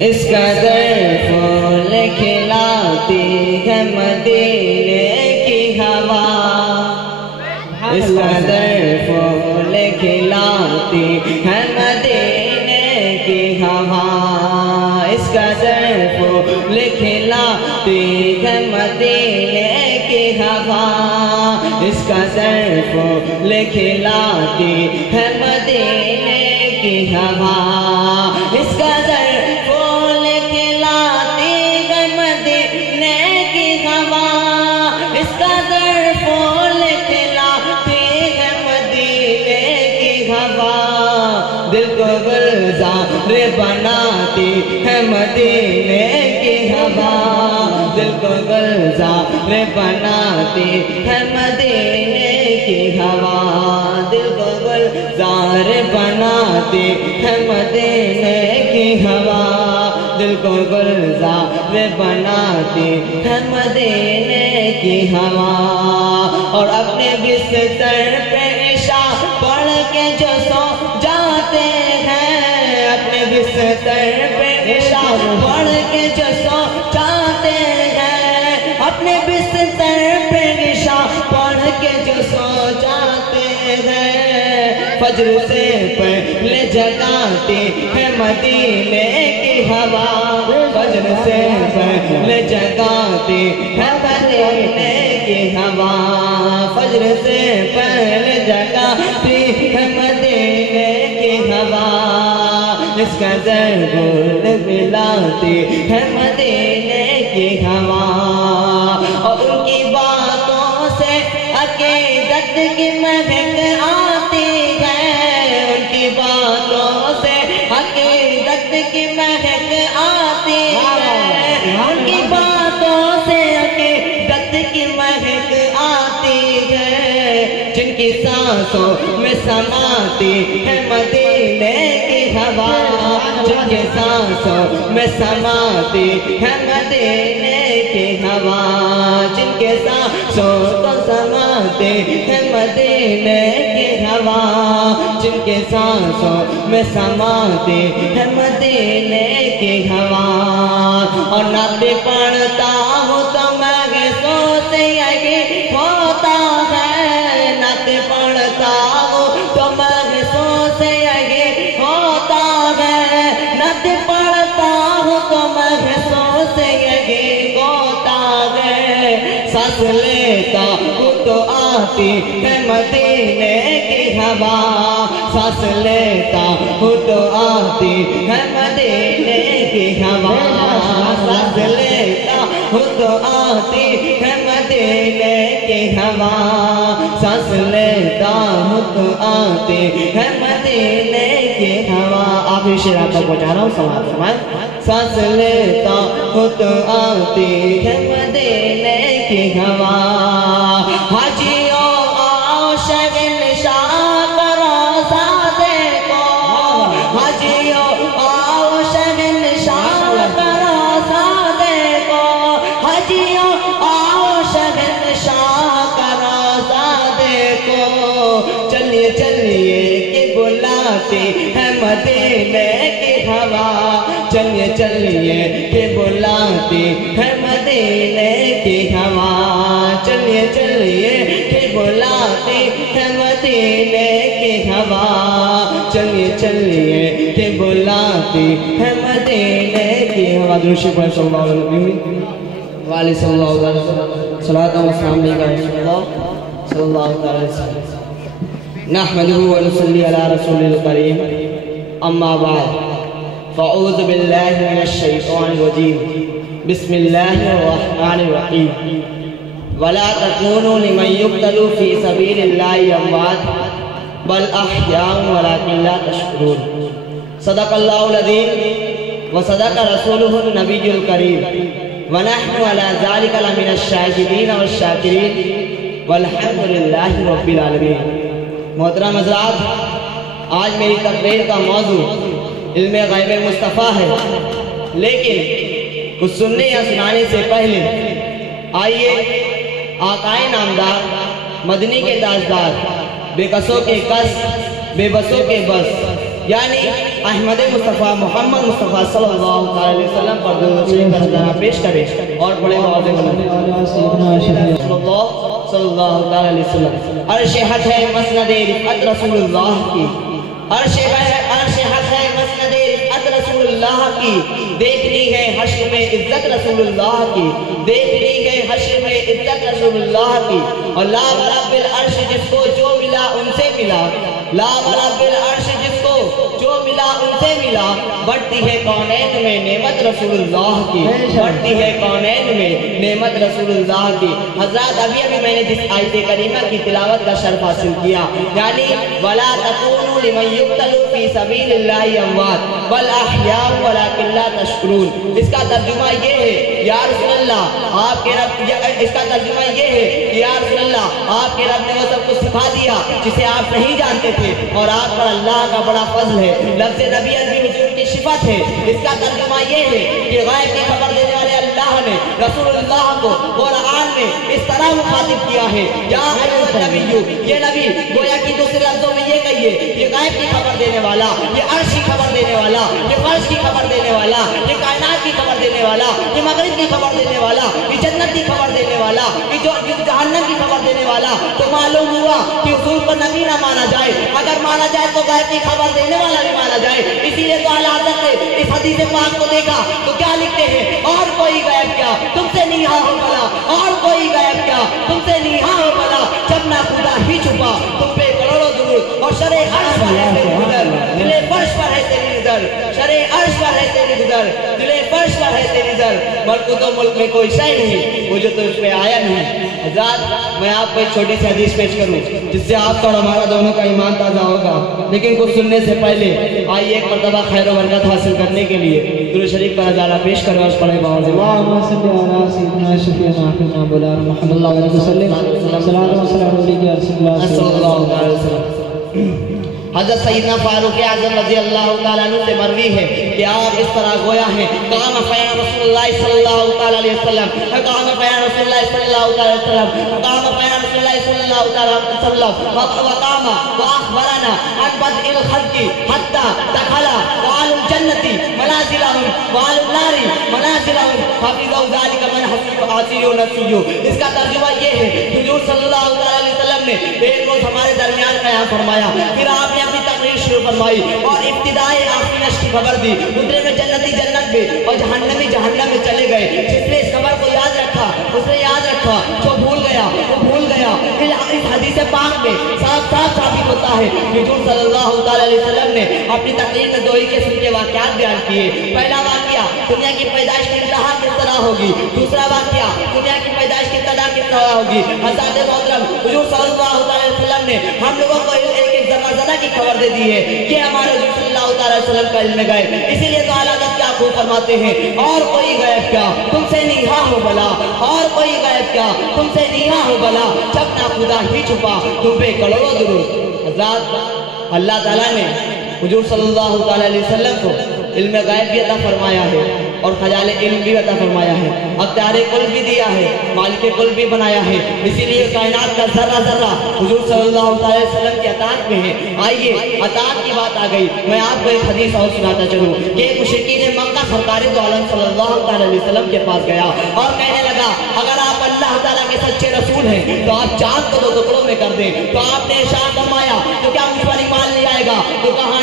اس قدر پھول کھلاتی ہے مدینے کی ہوا، اس قدر پھول کھلاتی ہے مدینے کی ہوا، اس قدر پھول کھلاتی ہے مدینے کی ہوا، اس قدر پھول کھلاتی ہے مدینے کی ہوا، اس قدر پھول کھلاتی ہے مدینے کی ہوا، اس قدر پھول کھلاتی ہے مدینے کی ہوا، دل کو گلزار بناتی ہے مدینے کی ہوا، دل کو گلزار بناتی ہے مدینے کی ہوا، دل کو گلزار بناتی ہے مدینے کی ہوا، دل کو گلزار بناتی ہے مدینے کی ہوا، اور اپنے بستر پہ عشاء پڑھ کے جو سو جاتے ہیں، اپنے بستر پہ عشاء پڑھ کے جو سو جاتے ہیں، اپنے بستر پہ عشاء پڑھ کے جو سو جاتے ہیں، فجر سے پہلے جگاتی ہے مدینے کی ہوا، فجر سے پہلے جگاتی ہے مدینے کی ہوا، فجر سے پہلے جگاتی ہے مدینے کی ہوا، اس قدر گل ملاتی ہے مدینے کی ہوا، اور ان کی باتوں سے عقیدت کی مہک آتی ہے، ان کی باتوں سے عقیدت کی مہک آتی ہے، ان کی باتوں سے عقیدت کی مہک آتی ہے، جن کی سانسوں میں سماتی ہے مدینے کی ہوا، جن کی سانسوں میں سماتی ہے مدینے کی ہوا، جن کے سانسوں کو سماتی ہے مدینے کی ہوا، جن کے سانسوں میں سماتی ہے مدینے کی ہوا، اور نعت پڑھتا ہوں تو محسوس یہی ہوتا ہے، نعت پڑھتا ہوں تو محسوس یہی ہوتا ہے، نعت پڑھتا ہوں تو محسوس یہی ہوتا ہے، سانس لیتا ہوں تو آتی ہے مدینے کی ہوا، سانس لیتا ہوں تو آتی ہے مدینے کی ہوا، سانس لیتا ہوں تو آتی ہے مدینے کی ہوا، سانس لیتا ہوں تو آتی ہے مدینے کی ہوا، آخری شعر آپ تک پہنچا رہا ہوں، سماعت فرمائیں، سانس لیتا ہوں تو آتی ہے مدینے کی ہوا، حاجیوں آؤ شہنشاہ کرو سادے کو، حاجیوں آؤ شہنشاہ کرو سادے کو، حاجیوں آؤ شہنشاہ کرو سادے کو، چلیے چلیے کہ بلاتی ہے مدینے کی ہوا، چلیے چلیے کہ بلاتی ہے مدینے کی ہوا، چلیے چلیے کہ بلاتی ہے مدینے کی ہوا، چلیے چلیے کہ بلاتی ہے مدینے کی ہوا، درود شریف پڑھیں صلی اللہ علیہ وسلم، وعلیہ صلی اللہ علیہ وسلم، صلاۃ و سلام علیکہ رسول اللہ صلی اللہ علیہ وسلم، نحمدہ و نصلی علی رسول الکریم، اما بعد، فاعوذ باللہ من الشیطان الرجیم، بسم اللہ الرحمن الرحیم، ولا تکونوا لمن یقتل فی سبیل اللہ اموات بل احیاء ولکن لا تشعرون، صدق اللہ العظیم وصدق رسولہ النبی الکریم، ونحن علی ذلک لمن الشاہدین والشاکرین والحمد للہ رب العالمین۔ محترم حضرات، آج میری تقریر کا موضوع علم غیب مصطفیٰ ہے، لیکن کچھ سننے یا سنانے سے پہلے آئیے آقائے نامدار، مدنی کے تاجدار، بے کسوں کے کس، بے بسوں کے بس، یعنی احمد مصطفیٰ محمد مصطفیٰ صلی اللہ علیہ وسلم پر درود شریف کا نذرانہ پیش کرے اور پڑھے صلی اللہ علیہ وسلم۔ عرش حق ہے مسند رفعت رسول اللہ کی، عرش حق ہے مسند رفعت رسول اللہ کی، دیکھنی ہے حشر میں عزت رسول اللہ کی، دیکھنی ہے حشر میں عزت رسول اللہ کی۔ اور لا رب العرش جس کو جو ملا ان سے ملا، لا رب العرش جس کو جو ملا ان سے ملا، بڑھتی ہے کونین میں نعمت رسول اللہ کی، بڑھتی ہے کونین میں نعمت رسول اللہ کی۔ حضرات ابھی میں نے جس آیت کریمہ کی تلاوت کا شرف حاصل کیا، یعنی وَلَا تَكُونُوا لِمَن يُقْتَلُ فِي سَبِيلِ اللَّهِ أَمْوَاتٌ بَلْ أَحْيَاءٌ وَلَكِنْ لَا تَشْعُرُونَ۔ اس کا ترجمہ یہ ہے یا رسول اللہ آپ کے رب، اس کا ترجمہ یہ ہے کہ یا رسول اللہ آپ کے رب نے وہ سب کچھ سکھا دیا جسے آپ نہیں جانتے تھے، اور آپ پر اللہ کا بڑا فضل ہے۔ لفظ نبیت بھی حضور کی صفت ہے۔ اس کا ترجمہ یہ ہے کہ غیب کی خبر دینے والے اللہ نے رسول اللہ کو قرآن میں اس طرح مخاطب کیا ہے، یا ایھا النبی، یہ نبی گویا کہ دوسرے لفظوں میں یہ کہیے یہ غیب کی خبر دینے والا، یہ عرش کی خبر دینے والا، یہ فرش کی خبر دینے والا، یہ کائنات کی خبر دینے والا، یہ مغرب کی خبر دینے والا، یہ جنت کی خبر دینے والا، یہ جہنم کی خبر دینے والا۔ تو معلوم ہوا کہ حضور کو نبی نہ مانا جائے، اگر مانا جائے تو غیب کی خبر دینے والا بھی مانا جائے۔ اسی لیے تو اعلیٰ حضرت نے اس حدیث پاک کو دیکھا تو کیا لکھتے ہیں، اور کوئی غیب کیا تم سے نیہا ہو بلا، اور کوئی غیب کیا تم سے نیہا ہو بلا، جب نہ خدا ہی چھپا تم پہ کروڑوں درود، اور شرع عرش پر ہے تیری نظر، دل فرش پر ہے تیری نظر، شرع عرش پر ہے تیری نظر، دل فرش پر ہے تیری نظر۔ ملکوت و ملک میں کوئی شے نہیں وہ جو تجھ پہ آیا نہیں۔ حضرات میں آپ کو ایک چھوٹی سی حدیث پیش کروں جس سے آپ کا اور ہمارا دونوں کا ایمان تازہ ہوگا، لیکن کچھ سننے سے پہلے آئیے ایک مرتبہ خیر و برکت حاصل کرنے کے لیے درود شریف کا نذرانہ پیش کرو اور پڑھیں باوجہ اللہم صلی علی سیدنا شفیعنا حبیبنا مولانا محمد اللہ علیہ وسلم، صلاۃ و سلام علیہ رسول اللہ صلی اللہ علیہ وسلم۔ حضرت سیدنا فاروق اعظم رضی اللہ تعالیٰ عنہ سے مروی ہے کہ آپ اس طرح گویا ہیں، قام فینا رسول اللہ صلی اللہ علیہ وسلم، قام فینا رسول اللہ صلی اللہ علیہ وسلم، قام فینا رسول اللہ صلی اللہ علیہ وسلم، وقام واخبرنا عن بدء الخلق حتى دخل وآل الجنة منازلهم وآل النار منازلهم حفظوا ذلك من حفظ عاصی و نسی۔ اس کا ترجمہ یہ ہے حضور صلی اللہ علیہ وسلم نے ایک روز ہمارے درمیان قیام فرمایا، پھر آپ نے اپنی تقریر شروع فرمائی اور ابتدائی آخرش کی خبر دی، دوسرے میں جنتی جنت میں اور جہنمی جہنم میں چلے گئے۔ جس نے اس خبر کو یاد رکھا اس نے یاد رکھا، جو بھول گیا وہ بھول گیا۔ اس حدیث پاک میں صاف صاف ثابت ہوتا ہے کہ حضور صلی اللہ علیہ وسلم نے اپنی تقریر میں دو ہی قسم کے واقعات بیان کیے۔ پہلا واقعہ دنیا کی پیدائش کی انتہا کس طرح ہوگی، دوسرا واقعہ دنیا کی پیدائش کی ابتدا کس طرح ہوگی۔ حضرت محترم حضور صلی اللہ علیہ وسلم نے ہم لوگوں کو ایک زمانہ کی خبر دے دی ہے، یہ ہمارے حضور صلی اللہ علیہ وسلم کا علم غیب۔ اسی لیے تو اعلیٰ حضرت کیا خوب فرماتے ہیں، اور کوئی غیب کیا تم سے نیہا ہو بلا، اور کوئی غیب کیا تم سے نیہا ہو بلا، جب نہ خدا ہی چھپا تم پہ کروڑوں درود۔ حضرات اللہ تعالیٰ نے حضور صلی اللہ علیہ وسلم کو علم غیب بھی عطا فرمایا ہے اور خزانہ علم بھی عطا فرمایا ہے، اختیار قلب بھی دیا ہے، مالک قلب بھی بنایا ہے۔ اسی لیے کائنات کا ذرہ ذرہ حضور صلی اللہ علیہ وسلم کی اطاعت میں ہے۔ آئیے اطاعت کی بات آ گئی، میں آپ کو ایک حدیث اور سناتا چلوں کہ ایک مشرکین مکہ سرکار دو عالم صلی اللہ علیہ وسلم کے پاس گیا اور کہنے لگا اگر آپ اللہ تعالیٰ کے سچے رسول ہیں تو آپ چاند کو دو ٹکڑوں میں کر دیں۔ تو آپ نے ارشاد فرمایا تو کیا مجھ پر ایمان لے آئے گا؟ تو کہا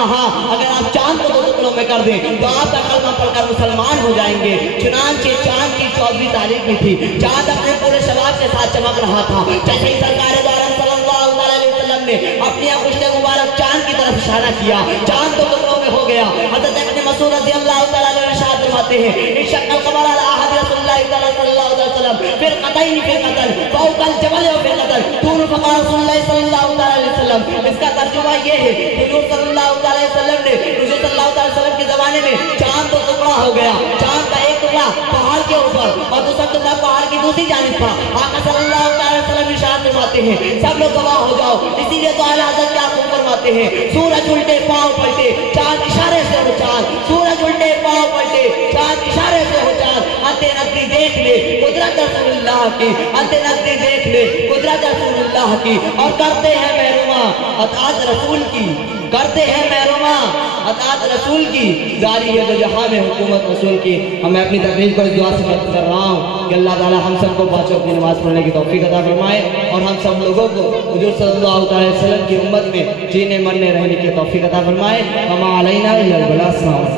ہاں، اگر آپ چاند کو دو ٹکڑوں میں کر دیں تو آپ کا کلمہ پڑھ کر مسلمان ہو جائیں گے۔ چنانچہ چاند کی 14ویں تاریخ میں تھی، چاند اپنے پورے شباب کے ساتھ چمک رہا تھا، جیسے ہی سرکار دو عالم صلی اللہ علیہ وسلم نے اپنی انگشت مبارک چاند کی طرف اشارہ کیا، چاند دو ٹکڑوں میں ہو گیا۔ حضرت ابن مسعود رضی اللہ تعالیٰ عنہ ارشاد فرماتے ہیں انشق القمر علی عہد رسول اللہ صلی اللہ علیہ وسلم فرقتین فی القتل فوق الجبل وفی القتل طول فقال رسول اللہ صلی اللہ علیہ وسلم۔ اس کا ترجمہ یہ ہے حضور صلی اللہ علیہ وسلم نے حضور صلی اللہ علیہ وسلم کے زمانے میں چاند تو ٹکڑا ہو گیا، چاند کا ایک ٹکڑا پہاڑ کے اوپر اور دوسرا ٹکڑا پہاڑ کی دوسری جانب تھا۔ آقا صلی اللہ علیہ وسلم ارشاد فرماتے ہیں سب لوگ گواہ ہو جاؤ۔ اسی لیے تو اعلیٰ حضرت کیا خوب فرماتے ہیں سورج الٹے پاؤں پلٹے چاند اشارے سے ہو چاند، سورج الٹے پاؤں پلٹے چاند اشارے سے ہو چاند، انتے نقدی دیکھ لے قدرت رسول اللہ کی، انتے نقدی دیکھ لے قدرت رسول اللہ کی، اور کرتے ہیں محروما اطاعت رسول کی، کرتے ہیں محروما اطاعت رسول کی، جاری ہے دو جہاں میں حکومت رسول کی۔ میں اپنی تقریر کو اس دعا سے ختم کر رہا ہوں کہ اللہ تعالی ہم سب کو پانچ وقت کی نماز پڑھنے کی توفیق عطا فرمائے، اور ہم سب لوگوں کو حضور صلی اللہ علیہ وسلم کی امت میں جینے مرنے رہنے کی توفیق عطا فرمائے۔ وما علینا الا البلاغ۔